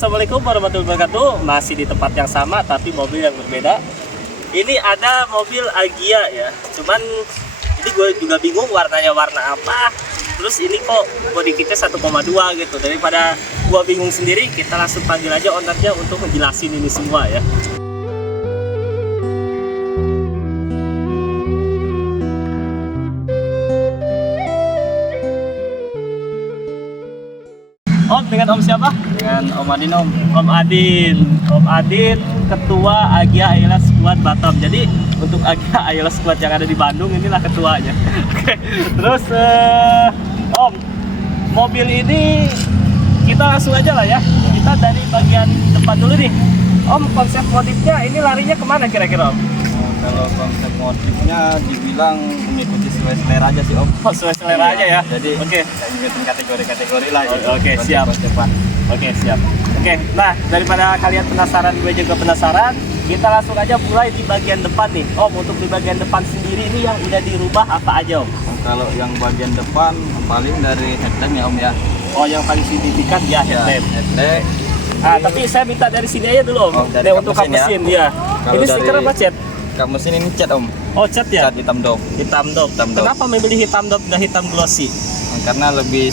Assalamualaikum warahmatullahi wabarakatuh. Masih di tempat yang sama tapi mobil yang berbeda. Ini ada mobil Agya ya. Cuman ini gue juga bingung warnanya warna apa. Terus ini kok body kitnya 1,2 gitu. Daripada gue bingung sendiri, kita langsung panggil aja ownernya untuk menjelasin ini semua ya. Om, dengan Om siapa? Dengan Om Adin, Om. Om Adin. Om Adin, Ketua Agya Ayala Squad Batam. Jadi untuk Agya Ayala Squad yang ada di Bandung, inilah ketuanya. Oke. Terus Om, mobil ini kita langsung aja lah ya. Kita dari bagian depan dulu nih. Om, konsep modifnya ini larinya kemana kira-kira Om? Kalau konsep motifnya dibilang mengikuti sesuai selera aja sih, Om. Oh, sesuai selera aja ya? Jadi oke. saya ikutin kategori-kategori lah. Oke, siap. Oke, siap. Oke, nah daripada kalian penasaran, gue juga penasaran, kita langsung aja mulai di bagian depan nih. Om, untuk di bagian depan sendiri ini yang udah dirubah apa aja Om? Kalau yang bagian depan paling dari headlamp ya, Om ya. Oh, yang paling signifikan ya headlamp. Headlamp. Tapi saya minta dari sini aja dulu Om. Oh, dari Untuk kap mesin mesin ya. Kalau Ini stiker dari- apa cat? Kap mesin ini cat, Om. Oh, cat ya? Cat hitam dop. Hitam dop. Hitam dop. Kenapa memilih hitam dop nggak hitam glossy? Karena lebih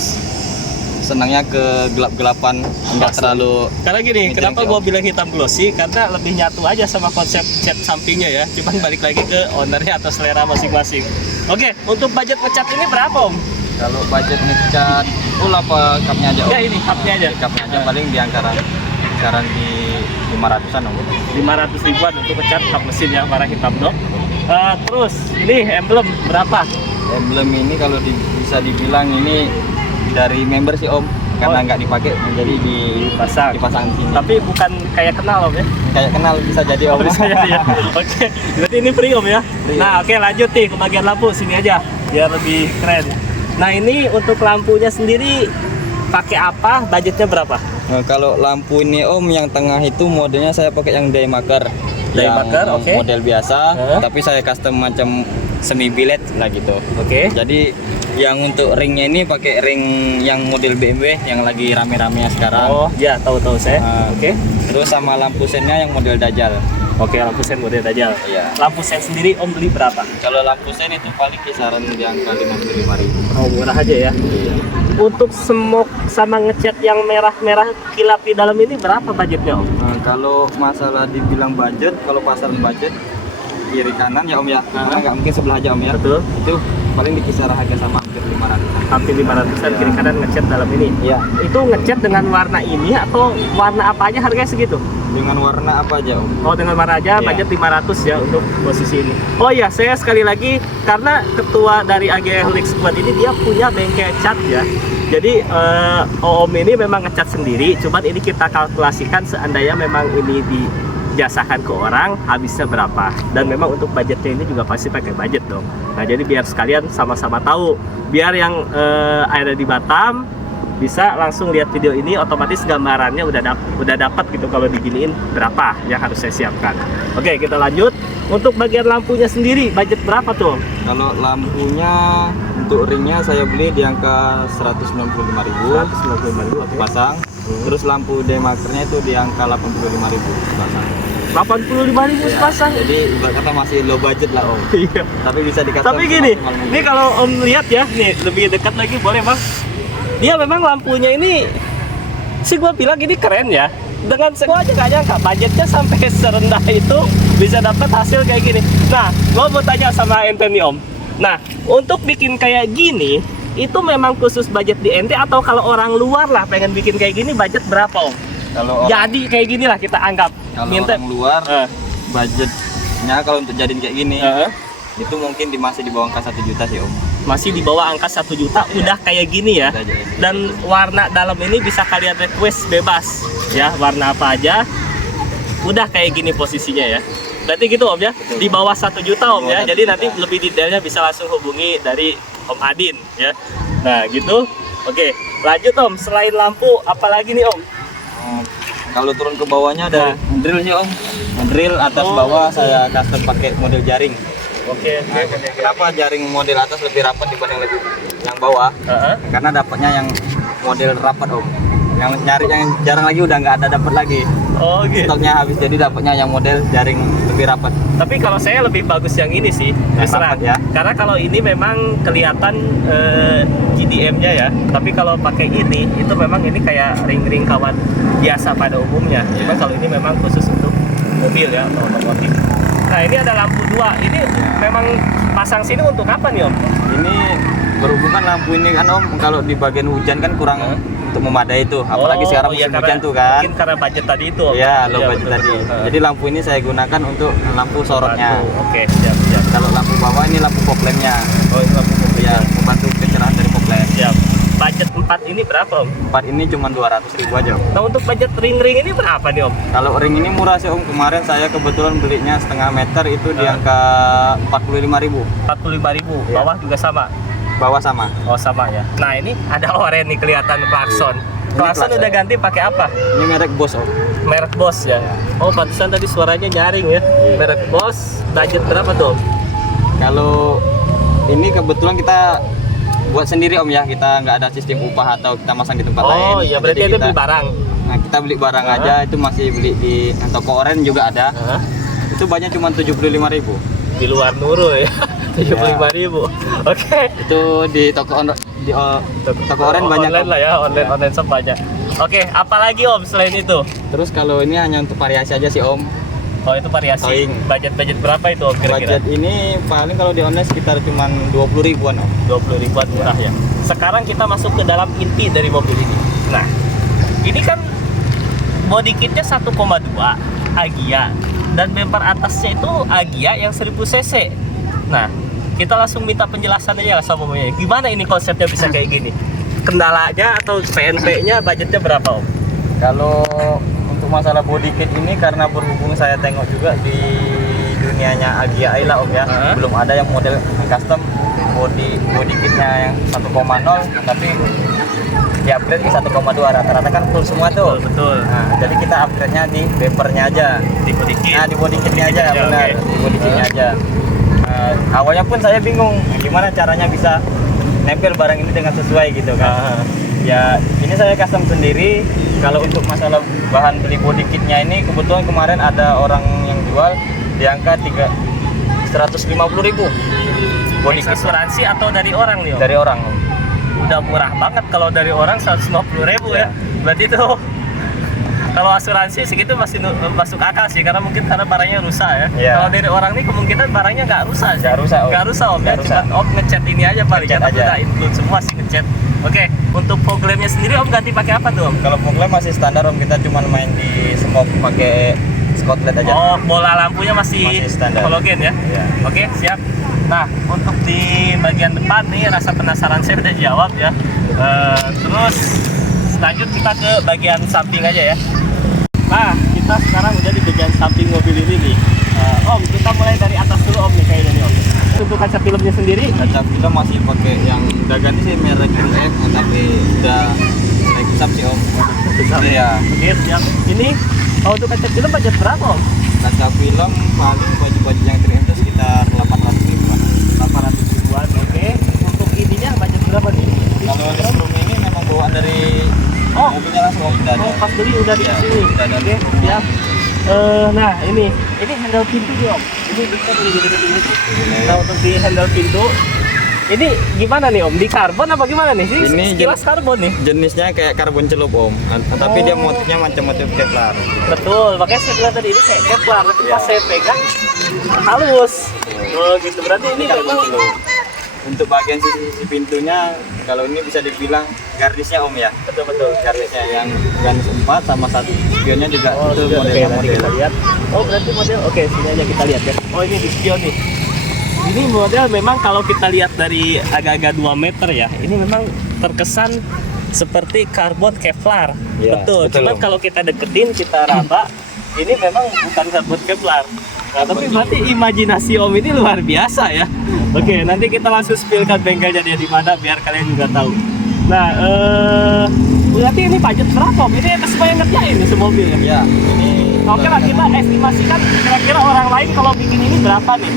senangnya ke gelap-gelapan, enggak terlalu. Karena gini, Ini kenapa jelek, gua Om. bilang hitam glossy? Karena lebih nyatu aja sama konsep cat sampingnya ya. Cuman balik lagi ke ownernya atau selera masing-masing. Oke, untuk budget ngecat ini berapa Om? Kalau budget ngecat full apa kapnya aja, Om? Enggak, ini cupnya aja. Kapnya aja paling di antara sekarang di 500-an, Om. 500 ribuan untuk ngecat kap mesin yang warna hitam dop. Terus ini emblem berapa? Emblem ini kalau bisa dibilang ini dari member sih, Om, karena Oh. nggak dipakai jadi dipasang sini. Tapi bukan kayak kenal Om ya? Kayak kenal bisa jadi, Om. Bisa jadi ya. Oke, berarti ini free Om ya? Free. Nah oke, lanjut nih ke bagian lampu, sini aja biar lebih keren. Nah ini untuk lampunya sendiri pakai apa? Budgetnya berapa? Nah, kalau lampu ini, Om, yang tengah itu modelnya saya pakai yang daymaker. Daymaker, Yang oke. model biasa, tapi saya custom macam semi billet lah gitu. Oke. Jadi yang untuk ringnya ini pakai ring yang model BMW yang lagi rame-ramenya sekarang. Oh ya, tahu saya. Nah, Oke. Terus sama lampu sennya yang model Dajjal. Oke, lampu sen model Dajjal. Iya. Lampu sen sendiri Om beli berapa? Kalau lampu sen itu paling kisaran di angka 55.000. Oh, murah aja ya. Iya. Untuk smoke sama ngecat yang merah-merah kilap di dalam ini berapa budgetnya Om? Nah, kalau masalah dibilang budget, kalau pasaran budget kiri kanan ya, Om ya. Karena nggak mungkin sebelah aja, Om ya. Betul. Itu paling di kisaran harga sama hampir 500-an. Hampir 500-an kiri kanan ngecat dalam ini. Iya. Itu ngecat dengan warna ini atau warna apa aja harganya segitu? Dengan warna apa aja, Om? Oh, dengan warna aja, Iya. budget 500 ya untuk posisi ini. Oh iya, saya sekali lagi karena ketua dari Agya Ayala Squad ini dia punya bengkel cat ya. Jadi Om ini memang ngecat sendiri, cuman ini kita kalkulasikan seandainya memang ini dijasakan ke orang habisnya berapa. Dan memang untuk budgetnya ini juga pasti pakai budget dong. Nah, jadi biar sekalian sama-sama tahu, biar yang ada di Batam bisa langsung lihat video ini, otomatis gambarannya udah dapat gitu kalau diginiin berapa yang harus saya siapkan. Oke, kita lanjut. Untuk bagian lampunya sendiri budget berapa tuh? Kalau lampunya untuk ringnya saya beli di angka 195.000 195.000 oke. pasang. Terus lampu daymakernya itu di angka 85.000 pasang. 85.000 sepasang. Jadi ibarat kata masih low budget lah, Om. Iya. Tapi bisa dikasih. Tapi gini, ini kalau Om lihat ya, nih lebih dekat lagi boleh Bang. Dia memang lampunya ini sih gua bilang ini keren ya. Dengan gua aja nggak nyangka budgetnya sampai serendah itu bisa dapat hasil kayak gini. Nah, gua mau tanya sama ente nih Om. Nah, untuk bikin kayak gini itu memang khusus budget di ente atau kalau orang luar lah pengen bikin kayak gini budget berapa Om? kalau orang, Jadi kayak gini lah kita anggap. kalau Minta- orang luar Eh, budgetnya kalau untuk jadiin kayak gini eh, itu mungkin masih di bawah angka 1 juta sih, Om. masih di bawah angka 1 juta udah kayak gini ya. Udah aja, ya. Dan warna dalam ini bisa kalian request bebas ya, warna apa aja udah kayak gini posisinya ya. Berarti gitu Om ya, Betul. di bawah 1 juta Om Di bawah ya. 1 Jadi juta. nanti lebih detailnya bisa langsung hubungi dari Om Adin ya. Nah gitu. Oke, lanjut Om. Selain lampu apalagi nih Om? Kalau turun ke bawahnya ada drill sih, Om. Drill atas Oh, bawah oke. saya custom pakai model jaring. Oke. Kenapa jaring model atas lebih rapat dibanding yang bawah? Karena dapatnya yang model rapat, Om. Yang nyari yang jarang lagi udah nggak ada dapat lagi. Oh gitu. Stoknya habis, jadi dapatnya yang model jaring lebih rapat. Tapi kalau saya lebih bagus yang ini sih, terus terang. rapat ya. Karena kalau ini memang kelihatan GDM-nya ya. Tapi kalau pakai ini, itu memang ini kayak ring-ring kawat biasa pada umumnya. Cuma kalau ini memang khusus untuk mobil ya, atau otomotif. Nah ini ada lampu 2. Ini memang pasang sini untuk apa nih Om? Ini berhubungan lampu ini kan Om, kalau di bagian hujan kan kurang untuk memadai itu. Apalagi sekarang musim hujan tuh kan. Mungkin karena budget tadi itu Om. Iya, low budget betul, tadi. betul. Jadi lampu ini saya gunakan untuk lampu sorotnya. Oke, siap. Kalau lampu bawah ini lampu fog lamp-nya. Oh ini lampu mobil. Ya, membantu pencerahan dari fog lamp. Siap. Budget 4 ini berapa Om? 4 ini cuma 200.000 aja. Nah untuk budget ring-ring ini berapa nih Om? Kalau ring ini murah sih Om. Kemarin saya kebetulan belinya setengah meter itu di angka 45.000. 45.000. Iya. Bawah juga sama. Bawah sama. Oh sama ya. Nah ini ada oren nih kelihatan klakson. Ini Klakson klakson. udah ganti pakai apa? Ini merek Bose Om. Merek Bose ya. Oh pantesan tadi suaranya nyaring ya. Merek Bose. Budget berapa tuh Om? Kalau ini kebetulan kita buat sendiri Om ya. Kita nggak ada sistem upah atau kita masang di tempat lain. Oh iya berarti Jadi ada beli barang. Nah, kita beli barang aja, itu masih beli di toko oren juga ada. Hah? Itu banyak cuma 75.000. Di luar Nurul ya. 75.000. Oke. Itu di toko toko oren banyak. Online Om. lah ya, online shop banyak. Oke, apalagi Om selain itu? Terus kalau ini hanya untuk variasi aja sih Om. Oh itu variasi. Towing. Budget berapa itu Om kira-kira? Budget ini paling kalau di online sekitar cuma 20.000-an Om. 20.000-an murah ya. Sekarang kita masuk ke dalam inti dari mobil ini. Nah, ini kan body kitnya 1,2 Agya dan bumper atasnya itu Agya yang 1000 cc. Nah, kita langsung minta penjelasan aja sama Omnya. Gimana ini konsepnya bisa kayak gini? Kendalanya atau PNP-nya budgetnya berapa Om? Kalau untuk masalah body kit ini karena berhubung saya tengok juga di dunianya Agya Ayla Om ya, belum ada yang model custom body kitnya yang 1,0 tapi di upgrade ke 1,2, rata-rata kan full semua tuh. Betul. Nah, jadi kita upgrade-nya di bumpernya aja. Di body kit. Nah, di body kitnya aja, Oke. benar. Di body kitnya aja. Awalnya pun saya bingung gimana caranya bisa nempel barang ini dengan sesuai gitu kan. Ya, ini saya custom sendiri. Kalau untuk masalah bahan beli body kitnya ini kebetulan kemarin ada orang yang jual di angka 150.000. Body kit Asuransi atau dari orang nih Om? dari orang. Udah murah banget kalau dari orang 150.000 ya. Berarti itu kalau asuransi segitu masih masuk akal sih karena mungkin karena barangnya rusak ya. Iya. Kalau dari orang nih kemungkinan barangnya nggak rusak sih. Nggak rusak, Om. Nggak rusak Om ya. Nggak rusak. Cuma Om ngecat ini aja paling. Ngecat Tapi aja. udah include semua sih ngecat. Oke, untuk fog lamp-nya sendiri Om ganti pakai apa tuh Om? Kalau fog lamp masih standar Om, kita cuma main di smoke pakai Scotland aja. Oh, bola lampunya masih Masih standar. halogen ya? Iya. Oke, siap. Nah, untuk di bagian depan nih rasa penasaran saya udah jawab ya. Terus lanjut kita ke bagian samping aja ya. Nah, kita sekarang udah di bagian samping mobil ini nih. Om, kita mulai dari atas dulu Om nih kayaknya nih Om. Untuk kaca filmnya sendiri, Kaca kita masih pakai yang udah ganti sih merek MF, tapi udah naik besar sih Om. besar. Iya. Oke, siap. Ini untuk kaca film budget berapa Om? Kaca film paling baju-baju yang 3M itu sekitar 800.000-an. 800.000-an. Oke. Untuk ininya budget berapa nih? Kalau showroom ini memang bawaan dari Oh. mobilnya langsung udah ada. Oh, pas beli udah di Iya, sini. udah ada. Oke, siap. Nah, ini handle pintu nih Om. Ini bisa beli gini. Nah, untuk di handle pintu ini gimana nih Om? Di karbon apa gimana nih? Ini sekilas karbon nih. Jenisnya kayak karbon celup Om, tapi dia Oh. motifnya macam motif Kevlar. Betul, makanya saya bilang tadi ini kayak Kevlar, tapi pas saya pegang halus. Oh gitu, berarti ini Karbon memang celup. Untuk bagian sisi pintunya, kalau ini bisa dibilang garnisnya Om ya. betul. Garnisnya yang garnis 4 sama satu spionnya juga Oh, itu spion. Oke, model nanti kita lihat. Oh, berarti model. Oke, sini aja kita lihat ya. Oh, ini di spion nih. Ini model memang kalau kita lihat dari agak-agak 2 meter ya, ini memang terkesan seperti karbon Kevlar. Iya, betul. betul, Cuman Om. kalau kita deketin, kita raba, ini memang bukan karbon Kevlar. Nah, tapi berarti imajinasi Om ini luar biasa ya. Oke, nanti kita langsung spillkan bengkelnya dia di mana biar kalian juga tahu. Nah, berarti ini budget berapa Om? Ini semua yang ngerjain nih semobil ya? Ya, ini Oke lah, kita estimasikan kira-kira orang lain kalau bikin ini berapa nih?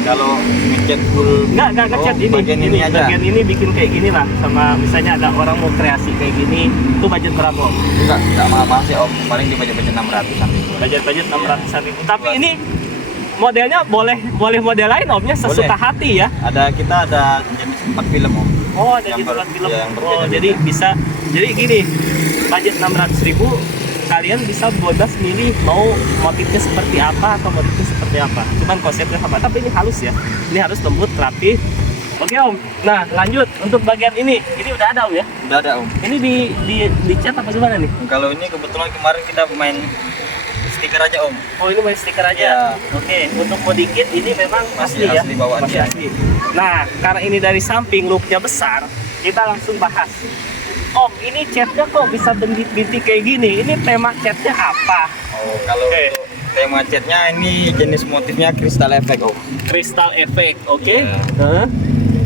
Kalau ngecat full Nggak ngecat ini. bagian ini aja. Bagian ini bikin kayak gini lah. Sama misalnya ada orang mau kreasi kayak gini, itu budget berapa Om? Enggak mahal sih Om, paling di budget 600-an. Budget 600-an ribu. Tapi ini modelnya boleh model lain Omnya sesuka Boleh. hati ya. Kita ada jenis 4 film Om. Oh, ada Yang jenis ber- film. ya, yang Oh, berbeda-beda. jadi bisa. Jadi gini, budget 600.000 kalian bisa bebas milih mau motifnya seperti apa atau motifnya seperti apa. Cuman konsepnya sama, tapi ini halus ya. Ini harus lembut, rapi. Oke Om. Nah, lanjut untuk bagian ini. Ini udah ada Om ya? Udah ada Om. Ini di cat apa gimana nih? Kalau ini kebetulan kemarin kita main stiker aja Om. Oh, ini main stiker aja. Ya. Oke, untuk modikit ini memang Masih asli ya. asli bawaannya. Masih asli. Nah, karena ini dari samping looknya besar, kita langsung bahas. Om, ini catnya kok bisa bintik-bintik kayak gini? Ini tema catnya apa? Oh, kalau Oke. untuk tema catnya ini jenis motifnya crystal effect Om. Crystal effect, oke? Ya. Heeh.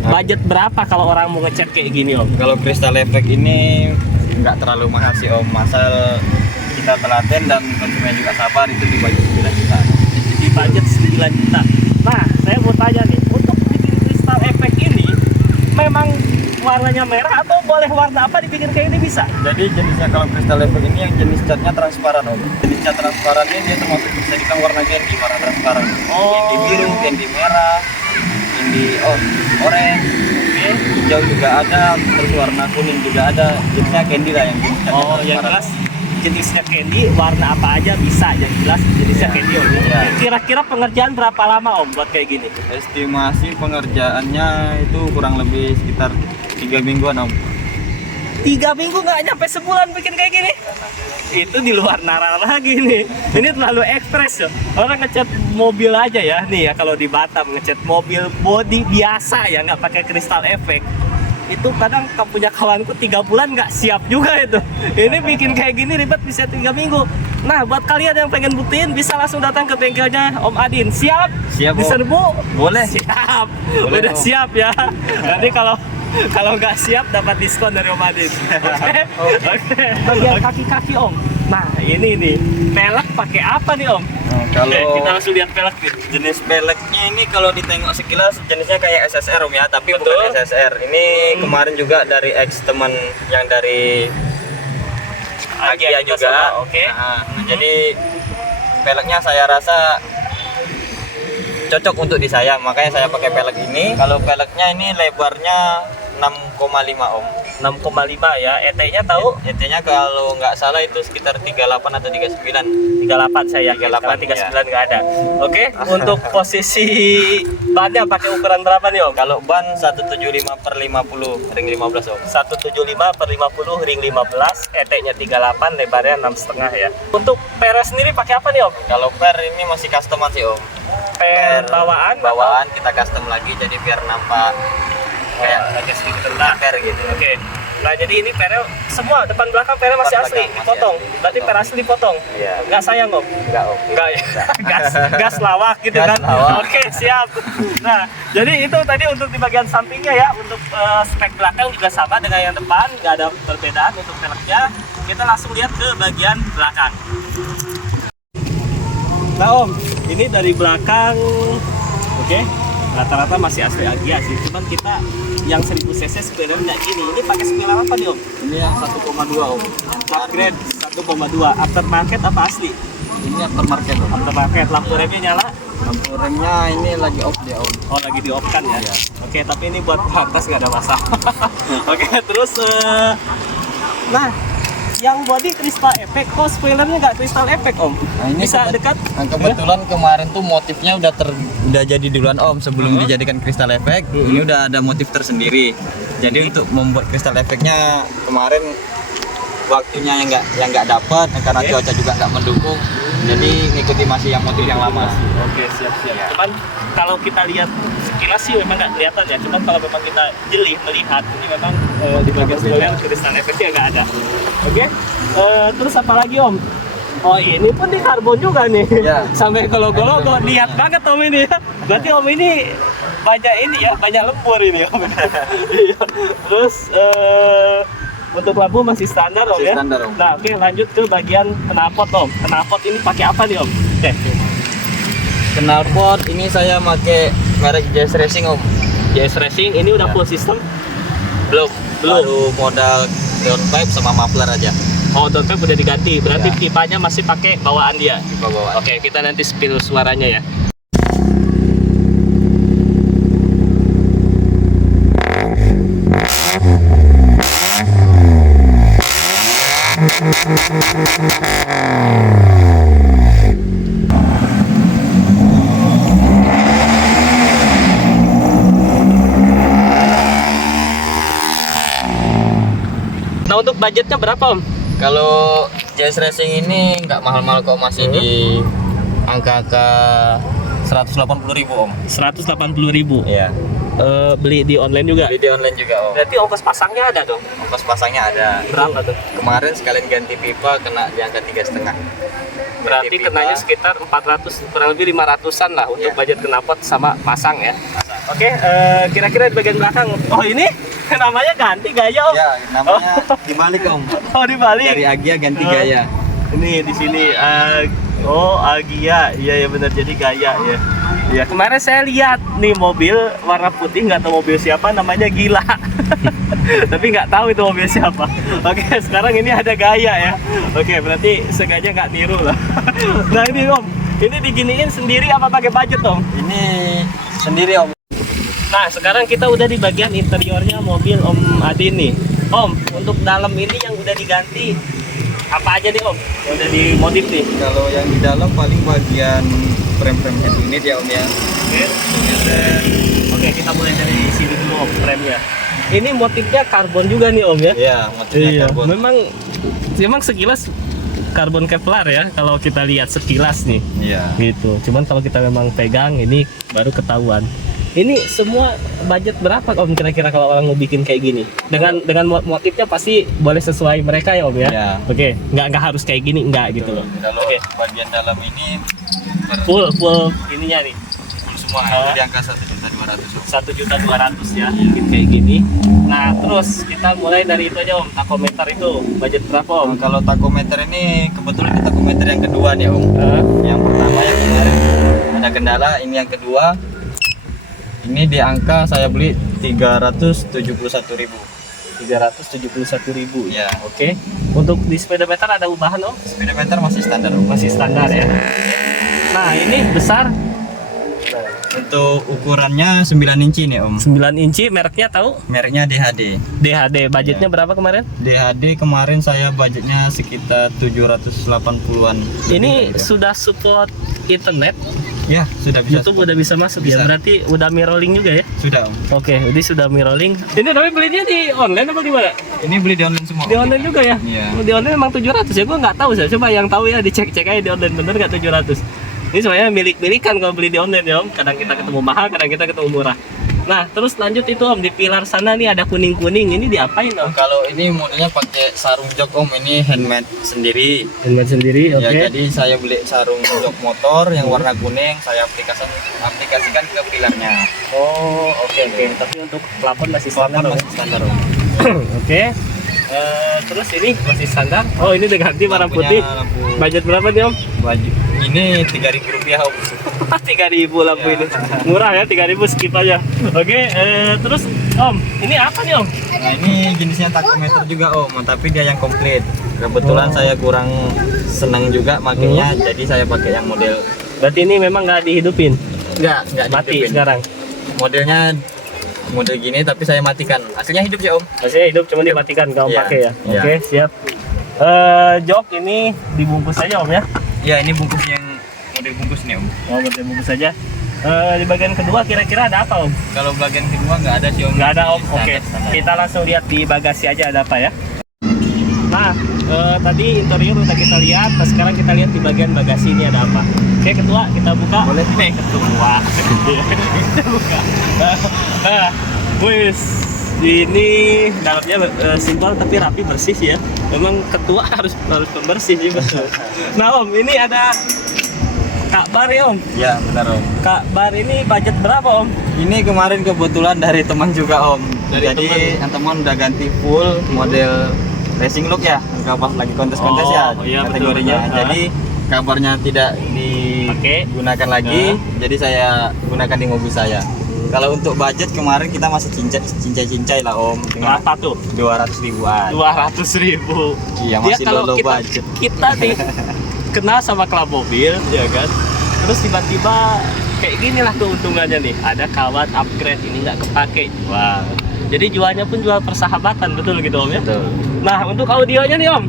Budget berapa kalau orang mau ngecat kayak gini Om? Kalau crystal effect ini nggak terlalu mahal sih Om, asal kita telaten dan konsumen juga sabar, itu di budget 9 juta. Di budget 9 juta. Nah, saya mau tanya nih, untuk bikin crystal effect ini memang warnanya merah atau boleh warna apa dibikin kayak ini bisa? Jadi jenisnya kalau crystal effect ini yang jenis catnya transparan Om. Jenis cat transparan ini dia termasuk bisa dibilang warna candy, warna transparan. Oh. Candy biru, candy merah, candy orange, hijau juga ada, terus warna kuning juga ada. Jenisnya candy lah yang jenis catnya Oh, yang transparan. jelas jenisnya candy, warna apa aja bisa, yang jelas jenisnya Ya. candy Om. Ya. Kira-kira pengerjaan berapa lama Om buat kayak gini? Estimasi pengerjaannya itu kurang lebih sekitar 3 mingguan Om. 3 minggu nggak nyampe sebulan bikin kayak gini? Itu di luar nalar lagi nih. Ini terlalu ekspres ya. Orang ngecat mobil aja ya. Nih ya kalau di Batam ngecat mobil body biasa ya, nggak pakai crystal effect. Itu kadang punya kawanku 3 bulan nggak siap juga itu. Ini bikin kayak gini ribet bisa 3 minggu. Nah, buat kalian yang pengen buktiin bisa langsung datang ke bengkelnya Om Adin. Siap? Siap, Om. Diserbu? Boleh. Siap. Boleh, Udah Om. siap ya. Nanti kalau nggak siap dapat diskon dari Om Adin. Oke. Oke. Bagian kaki-kaki Om. Nah, ini nih. Pelek pakai apa nih Om? Kalau Oke, kita langsung lihat pelek nih. jenis peleknya ini kalau ditengok sekilas jenisnya kayak SSR Om ya, tapi Betul. bukan SSR. Ini kemarin juga dari ex teman yang dari Agia juga. sama, oke. Nah, jadi peleknya saya rasa cocok untuk di saya, makanya saya pakai pelek ini. Kalau peleknya ini lebarnya 6,5 Om. 6,5 ya. ET-nya tahu? ET-nya kalau nggak salah itu sekitar 38 atau 39. 38 saya yakin. 38, 39 nggak ada. Oke, untuk posisi bannya pakai ukuran berapa nih Om? Kalau ban 175/50 ring 15 Om. 175/50 ring 15, ET-nya 38, lebarnya 6,5 ya. Untuk per sendiri pakai apa nih Om? Kalau per ini masih customan sih Om. Per bawaan? Bawaan kita custom lagi jadi biar nampak kayak Oke, sedikit rendah. per gitu. Oke. Nah, jadi ini pernya semua depan belakang pernya masih Depan asli, belakang masih dipotong. asli. Berarti per asli dipotong. Iya. Nggak sayang Om? Enggak Om. Enggak ya. gas lawak gitu Gas kan. lawak. Oke, siap. Nah, jadi itu tadi untuk di bagian sampingnya ya. Untuk spek belakang juga sama dengan yang depan, nggak ada perbedaan untuk peleknya. Kita langsung lihat ke bagian belakang. Nah Om, ini dari belakang, oke, rata-rata masih asli Agia sih. Cuman kita yang 1000 cc spoiler nggak gini. Ini pakai spoiler apa nih Om? Ini yang 1,2 Om. Upgrade 1,2. Aftermarket apa asli? Ini aftermarket Om. Aftermarket. Lampu remnya nyala? Lampu remnya ini lagi off dia Om. Oh, lagi di off kan ya? Iya. Oke, tapi ini buat atas nggak ada masalah. Oke, terus nah, yang body crystal effect, kok spoilernya nggak crystal effect Om? Nah, ini Bisa dekat? kebetulan kemarin tuh motifnya udah jadi duluan Om sebelum dijadikan crystal effect. Ini udah ada motif tersendiri. Jadi untuk membuat crystal effectnya kemarin waktunya yang nggak dapat karena Oke. cuaca juga nggak mendukung. Jadi ngikuti masih yang motif yang lama. Oke, siap-siap. Iya. Cuman kalau kita lihat sekilas sih memang nggak kelihatan ya. Cuman kalau memang kita jeli melihat, ini memang di bagian spoiler crystal effect-nya nggak ada. Oke, terus apa lagi Om? Oh, ini pun di karbon juga nih. Ya. Sampai ke logo-logo, lihat banget Om ini ya. Berarti Om ini banyak ini ya, banyak lembur ini Om. Iya. Terus Untuk lampu masih standar om Masih ya. standar, Om. Nah oke, lanjut ke bagian knalpot om. Knalpot ini pakai apa nih om? Oke. Knalpot ini saya pakai merek Jazz Racing om. JS Racing ini udah Ya. full system. Belum. Belum. Baru modal downpipe sama muffler aja. Oh, downpipe udah diganti. Berarti Ya. pipanya masih pakai bawaan dia. Di bawah. Oke, kita nanti spill suaranya ya. Nah, untuk budgetnya berapa om? Kalau Jazz Racing ini nggak mahal-mahal kok, masih di angka-angka 180.000 om. 180.000. Iya. Beli di online juga. Beli di online juga om. Berarti ongkos pasangnya ada dong. Ongkos pasangnya ada. Berapa tuh? Kemarin sekalian ganti pipa kena di angka 3,5. Berarti kenanya sekitar 400, kurang lebih 500-an lah untuk Ya. budget knalpot sama pasang ya. Oke, kira-kira di bagian belakang. Oh ini namanya ganti gaya om. Ya, namanya dibalik om. Oh dibalik. Dari Agia ganti Oh. gaya. Ini di sini. Oh Agia, iya ya benar jadi gaya ya. Ya kemarin saya lihat nih mobil warna putih, nggak tahu mobil siapa, namanya Gila. Tapi nggak tahu itu mobil siapa. Oke, sekarang ini ada gaya ya. Oke, berarti sengaja nggak niru lah. Nah ini om, ini diginiin sendiri apa pakai budget om? Ini sendiri om. Nah sekarang kita udah di bagian interiornya mobil Om Adi nih. Om, untuk dalam ini yang udah diganti apa aja nih Om? Yang udah dimodif nih. Kalau yang di dalam paling bagian frame-frame head unit ya om ya. Oke, kita mulai dari sini dulu Om, remnya. Ini motifnya karbon juga nih Om ya? Iya, motifnya karbon. Memang sekilas karbon Kevlar ya kalau kita lihat sekilas nih. Iya. Gitu. Cuman kalau kita memang pegang ini baru ketahuan. Ini semua budget berapa Om kira-kira kalau orang mau bikin kayak gini? Dengan motifnya pasti boleh sesuai mereka ya Om ya? Iya. Oke, nggak harus kayak gini enggak gitu loh. Kalau Oke. bagian dalam ini Full ininya nih. full semua Ah. itu di angka 1.200.000 om. 1.200.000 ya bikin kayak gini. Nah, terus kita mulai dari itu aja Om, takometer itu budget berapa Om? Kalau takometer ini kebetulan ini takometer yang kedua nih om. Yang pertama yang kemarin ada kendala, ini yang kedua. Ini di angka saya beli 371.000. 371.000 Ya. Oke. Untuk di speedometer ada ubahan Om? Speedometer masih standar om. Masih standar ya. Nah, ini besar Untuk ukurannya 9 inci nih om. 9 inci, mereknya tahu? Mereknya DHD. DHD, budgetnya berapa kemarin? DHD kemarin saya budgetnya sekitar 780-an. Ini sudah support internet, Ya, sudah bisa. YouTube udah bisa masuk ya. Bisa. Berarti udah mirroring juga ya? Sudah om. Oke, ini sudah mirroring. Ini tapi belinya di online apa gimana? Ini beli di online semua. Di online juga ya? Iya. Di online memang 700 ya? Gue nggak tahu sih. Coba yang tahu ya dicek-cek aja di online bener nggak 700. Ini semuanya milik-milikan kalau beli di online ya Om. Kadang kita ketemu mahal, kadang kita ketemu murah. Nah, terus lanjut itu Om, di pilar sana nih ada kuning-kuning. Ini diapain Om? Kalau ini modelnya pakai sarung jok om, ini handmade sendiri. Handmade sendiri, oke. Ya, jadi saya beli sarung jok motor yang warna kuning, saya aplikasikan ke pilarnya. Oh, oke. Tapi untuk plafon masih standar Om. Masih standar om. Oke. Terus ini masih standar. Oh, ini diganti warna Lampunya putih. lampu Budget berapa nih Om? baju. Ini 3.000 rupiah om. 3.000 lampu Ya. ini. Murah ya, 3.000 skip aja. Oke, terus Om, ini apa nih Om? Nah ini jenisnya takometer juga om, tapi dia yang komplit. Kebetulan Oh. saya kurang senang juga makanya, jadi saya pakai yang model Berarti ini memang nggak dihidupin, nggak mati dihidupin. sekarang. Modelnya model gini tapi saya matikan. Aslinya hidup ya om. Maksudnya hidup cuma dimatikan kalau Iya, pakai ya. iya. Oke, siap. Jok ini dibungkus aja Om ya. Ya ini bungkus yang model bungkus nih om. Oh, bungkus saja. Di bagian kedua kira-kira ada apa Om? Kalau bagian kedua nggak ada sih om. Nggak ada Om. Standar, Oke, standar. kita langsung lihat di bagasi aja ada apa ya. Nah, tadi interior udah kita lihat. Nah, sekarang kita lihat di bagian bagasi ini ada apa. Oke, ketua kita buka. Boleh. Ketua. Kita buka. Wis, ini dalamnya simpel tapi rapi bersih ya. Memang ketua harus pembersih juga. Nah Om, ini ada Kak Bar ya Om. Ya benar Om. Kak Bar ini budget berapa Om? Ini kemarin kebetulan dari teman juga Om. Dari Jadi teman. yang teman udah ganti full model racing look ya. Nggak pas lagi kontes-kontes Oh, ya iya, kategorinya. betul. Jadi kabarnya tidak digunakan lagi. Jadi saya gunakan di mobil saya. Kalau untuk budget kemarin kita masih cincai lah Om. Dengan Berapa tuh? 200 ribuan. 200.000. Iya Dia masih kalau low kita, budget. kita nih kenal sama klub mobil, ya kan? Terus tiba-tiba kayak gini lah keuntungannya nih. Ada kawan upgrade ini nggak kepake, jual. Jadi jualnya pun jual persahabatan, betul gitu Om ya? Betul. Nah untuk audionya nih Om,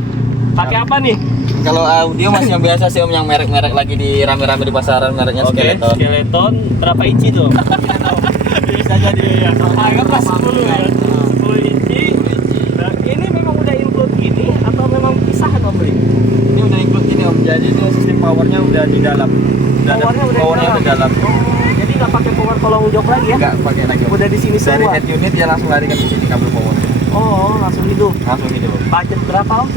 pakai apa nih? Kalau audio masih yang biasa sih Om, yang merek-merek lagi di rame-rame di pasaran, mereknya Oke, Skeleton. Skeleton berapa inci tuh? Bisa jadi ya. Anggaplah 10 ya. 10 inci. Nah, ini memang udah include gini atau memang pisah atau beli? Ini udah include gini Om, jadi ini sistem powernya udah di dalam. Powernya udah di dalam. Oh, jadi nggak pakai power kolong jok lagi ya? Nggak pakai lagi Om. Udah di sini Dari semua. head unit dia langsung larikan ke sini kabel power. Oh, langsung hidup. Langsung gitu Om. Budget berapa Om?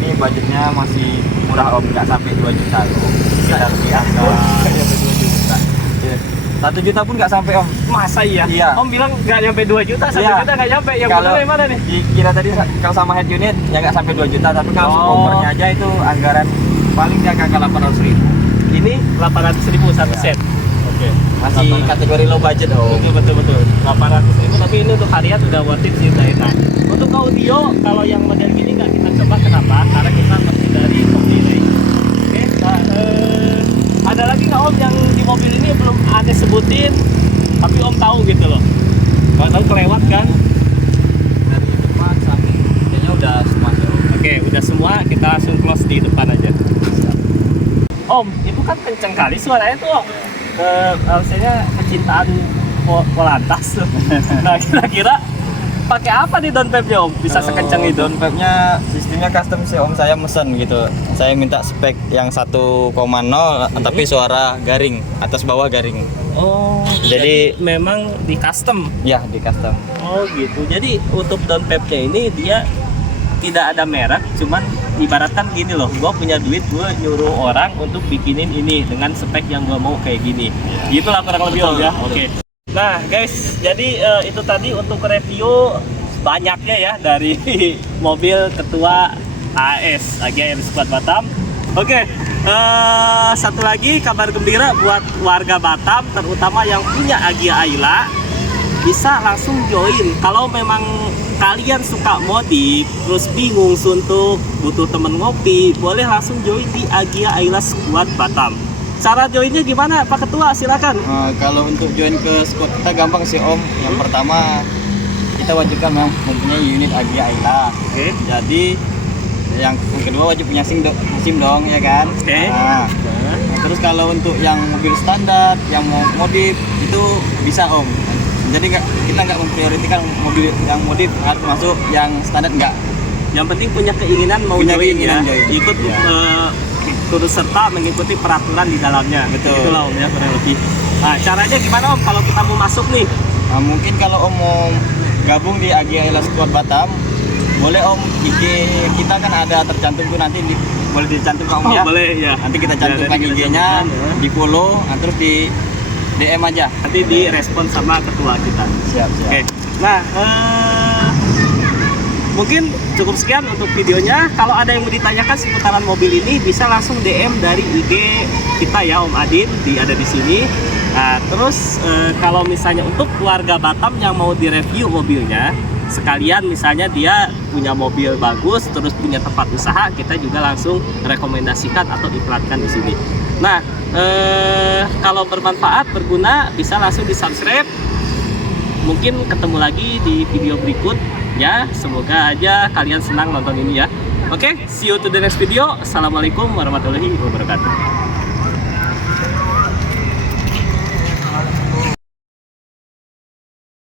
Ini budgetnya masih murah Om, nggak sampai 2 juta Om. Sekitar di angka 2 juta. Iya. 1 juta pun nggak sampai Om. Masa iya? Iya. Om bilang nggak nyampe 2 juta, 1 Iya. juta nggak nyampe. Yang Kalau benar yang mana nih? dikira tadi kalau sama head unit ya nggak sampai 2 juta, tapi kalau Oh. subwoofernya aja itu anggaran paling di angka 800 ribu. Ini 800.000 satu Ya. set. Oke. Masih kategori low budget Om. Betul. 800.000, tapi ini untuk harian udah worth it sih enak. Untuk audio kalau yang model gini nggak kita coba, kenapa? Karena kita masih dari Omni. Oke. Nah, ada lagi nggak Om yang di mobil ini belum ada sebutin, tapi Om tahu gitu loh? Kalau tahu kelewat kan? Dari depan samping kayaknya udah semua Om. Oke, udah semua, kita langsung close di depan aja. Om, itu kan kenceng kali suaranya tuh Om. Harusnya kecintaan Polantas tuh. Nah, kira-kira pakai apa nih downpipe-nya Om? Bisa sekencang itu? Downpipe-nya sistemnya custom sih Om, saya mesen gitu. Saya minta spek yang 1,0 tapi suara garing, atas bawah garing. Oh, jadi memang di custom. Ya, di custom. Oh gitu. Jadi untuk downpipe-nya ini dia tidak ada merek, cuman ibaratkan gini loh, gua punya duit, gua nyuruh orang untuk bikinin ini dengan spek yang gua mau kayak gini. Gitulah kurang lebih Om ya. Oke. Nah guys, jadi itu tadi untuk review banyaknya ya dari mobil ketua AS AGA Squad Batam. Oke, satu lagi kabar gembira buat warga Batam, terutama yang punya Agya Ayla, bisa langsung join. Kalau memang kalian suka modif, terus bingung suntuk, butuh temen ngopi, boleh langsung join di Agya Ayla Squad Batam. Cara joinnya gimana Pak Ketua? Silakan. Kalau untuk join ke squad kita gampang sih Om. Yang pertama kita wajibkan mempunyai unit Agya Ayla. Oke. Jadi yang kedua wajib punya SIM dong ya kan. Oke. Nah, terus kalau untuk yang mobil standar, yang mau modif itu bisa Om. Jadi kita nggak memprioritaskan mobil yang modif harus masuk, yang standar nggak. Yang penting punya keinginan mau Punya join keinginan ya. join. Ikut Ya. turut serta mengikuti peraturan di dalamnya. Betul. Itulah Om ya kurang lebih. Nah, caranya gimana Om kalau kita mau masuk nih? Nah, mungkin kalau Om mau gabung di Agya Ayla Squad Batam, boleh Om, IG kita kan ada tercantum tuh, nanti boleh dicantumkan Om ya. Boleh ya. Nanti kita Ya, cantumkan nanti kita IG-nya, cantumkan, ya. di follow, terus di DM aja. Nanti direspon sama ketua kita. Siap. Oke. Nah, mungkin cukup sekian untuk videonya. Kalau ada yang mau ditanyakan seputaran mobil ini, bisa langsung DM dari IG kita ya Om Adin, ada di sini. Nah, terus kalau misalnya untuk keluarga Batam yang mau direview mobilnya, sekalian misalnya dia punya mobil bagus, terus punya tempat usaha, kita juga langsung rekomendasikan atau iklankan di sini. Nah, kalau bermanfaat, berguna, bisa langsung di-subscribe. Mungkin ketemu lagi di video berikutnya. Semoga aja kalian senang nonton ini ya. Oke, see you to the next video. Assalamualaikum warahmatullahi wabarakatuh.